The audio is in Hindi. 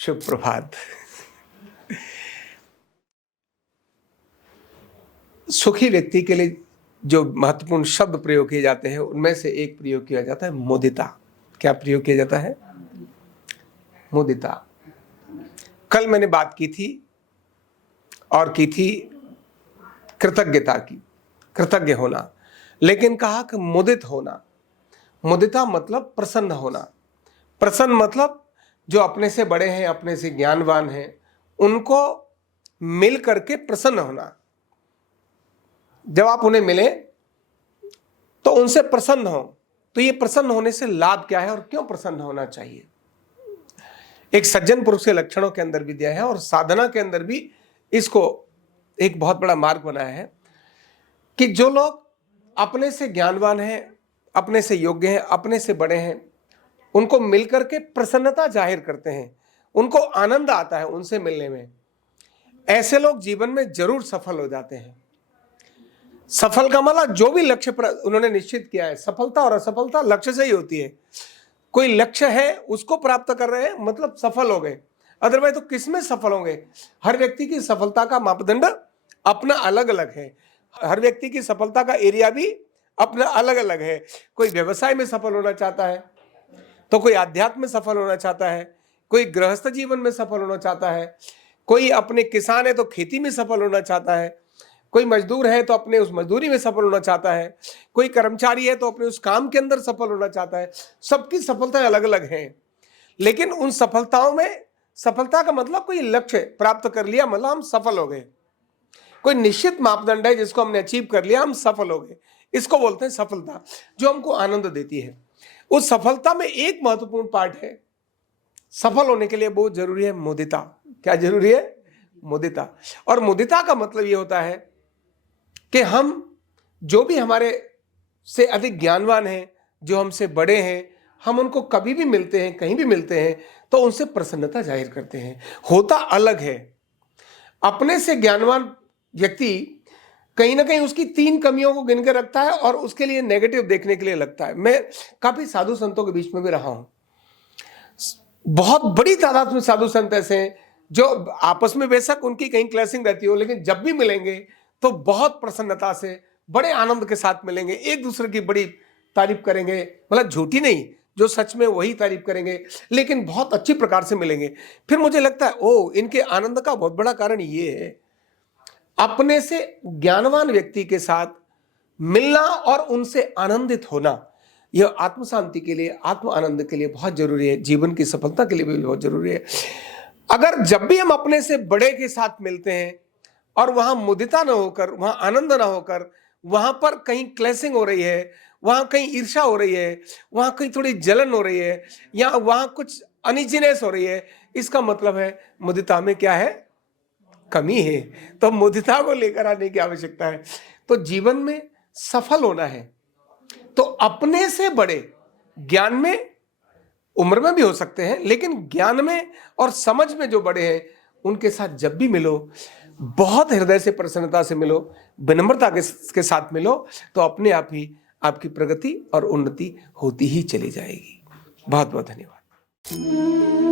शुभ प्रभात। सुखी व्यक्ति के लिए जो महत्वपूर्ण शब्द प्रयोग किए जाते हैं उनमें से एक प्रयोग किया जाता है मुदिता। क्या प्रयोग किया जाता है? मुदिता। कल मैंने बात की थी और की थी कृतज्ञता की, कृतज्ञ होना, लेकिन कहा कि मुदित होना। मुदिता मतलब प्रसन्न होना। प्रसन्न मतलब जो अपने से बड़े हैं, अपने से ज्ञानवान हैं, उनको मिल करके प्रसन्न होना। जब आप उन्हें मिले तो उनसे प्रसन्न हो। तो ये प्रसन्न होने से लाभ क्या है और क्यों प्रसन्न होना चाहिए? एक सज्जन पुरुष के लक्षणों के अंदर भी दिया है और साधना के अंदर भी इसको एक बहुत बड़ा मार्ग बनाया है कि जो लोग अपने से ज्ञानवान हैं, अपने से योग्य हैं, अपने से बड़े हैं, उनको मिलकर के प्रसन्नता जाहिर करते हैं, उनको आनंद आता है उनसे मिलने में, ऐसे लोग जीवन में जरूर सफल हो जाते हैं। सफल का मतलब जो भी लक्ष्य उन्होंने निश्चित किया है, सफलता और असफलता लक्ष्य से ही होती है। कोई लक्ष्य है उसको प्राप्त कर रहे हैं मतलब सफल हो गए, अदरवाइज तो किस में सफल होंगे? हर व्यक्ति की सफलता का मापदंड अपना अलग अलग है। हर व्यक्ति की सफलता का एरिया भी अपना अलग अलग है। कोई व्यवसाय में सफल होना चाहता है, तो कोई आध्यात्म में सफल होना चाहता है, कोई गृहस्थ जीवन में सफल होना चाहता है, कोई अपने किसान है तो खेती में सफल होना चाहता है, कोई मजदूर है तो अपने उस मजदूरी में सफल होना चाहता है, कोई कर्मचारी है तो अपने उस काम के अंदर सफल होना चाहता है। सबकी सफलताएं अलग अलग हैं, लेकिन उन सफलताओं में सफलता का मतलब कोई लक्ष्य प्राप्त कर लिया मतलब हम सफल हो गए। कोई निश्चित मापदंड है जिसको हमने अचीव कर लिया, हम सफल हो गए। इसको बोलते हैं सफलता, जो हमको आनंद देती है। उस सफलता में एक महत्वपूर्ण पार्ट है, सफल होने के लिए बहुत जरूरी है मुदिता। क्या जरूरी है? मुदिता। और मुदिता का मतलब यह होता है कि हम जो भी हमारे से अधिक ज्ञानवान हैं, जो हमसे बड़े हैं, हम उनको कभी भी मिलते हैं, कहीं भी मिलते हैं, तो उनसे प्रसन्नता जाहिर करते हैं। होता अलग है। अपने से ज्ञानवान व्यक्ति कहीं ना कहीं उसकी 3 कमियों को गिन के रखता है और उसके लिए नेगेटिव देखने के लिए लगता है। मैं काफी साधु संतों के बीच में भी रहा हूं। बहुत बड़ी तादाद में साधु संत ऐसे हैं जो आपस में बेशक उनकी कहीं क्लैशिंग रहती हो, लेकिन जब भी मिलेंगे तो बहुत प्रसन्नता से, बड़े आनंद के साथ मिलेंगे, एक दूसरे की बड़ी तारीफ करेंगे, मतलब झूठी नहीं, जो सच में वही तारीफ करेंगे, लेकिन बहुत अच्छी प्रकार से मिलेंगे। फिर मुझे लगता है ओ, इनके आनंद का बहुत बड़ा कारण ये है, अपने से ज्ञानवान व्यक्ति के साथ मिलना और उनसे आनंदित होना। यह आत्म शांति के लिए, आत्म आनंद के लिए बहुत जरूरी है, जीवन की सफलता के लिए भी बहुत जरूरी है। अगर जब भी हम अपने से बड़े के साथ मिलते हैं और वहां मुदिता ना होकर, वहां आनंद ना होकर, वहां पर कहीं क्लैशिंग हो रही है, वहां कहीं ईर्ष्या हो रही है, वहां कहीं थोड़ी जलन हो रही है, या वहां कुछ अनइजीनेस हो रही है, इसका मतलब है मुदिता में क्या है? कमी है। तो मुदिता को लेकर आने की आवश्यकता है। तो जीवन में सफल होना है तो अपने से बड़े, ज्ञान में, उम्र में भी हो सकते हैं, लेकिन ज्ञान में और समझ में जो बड़े हैं उनके साथ जब भी मिलो, बहुत हृदय से, प्रसन्नता से मिलो, विनम्रता के साथ मिलो, तो अपने आप ही आपकी प्रगति और उन्नति होती ही चली जाएगी। बहुत बहुत धन्यवाद।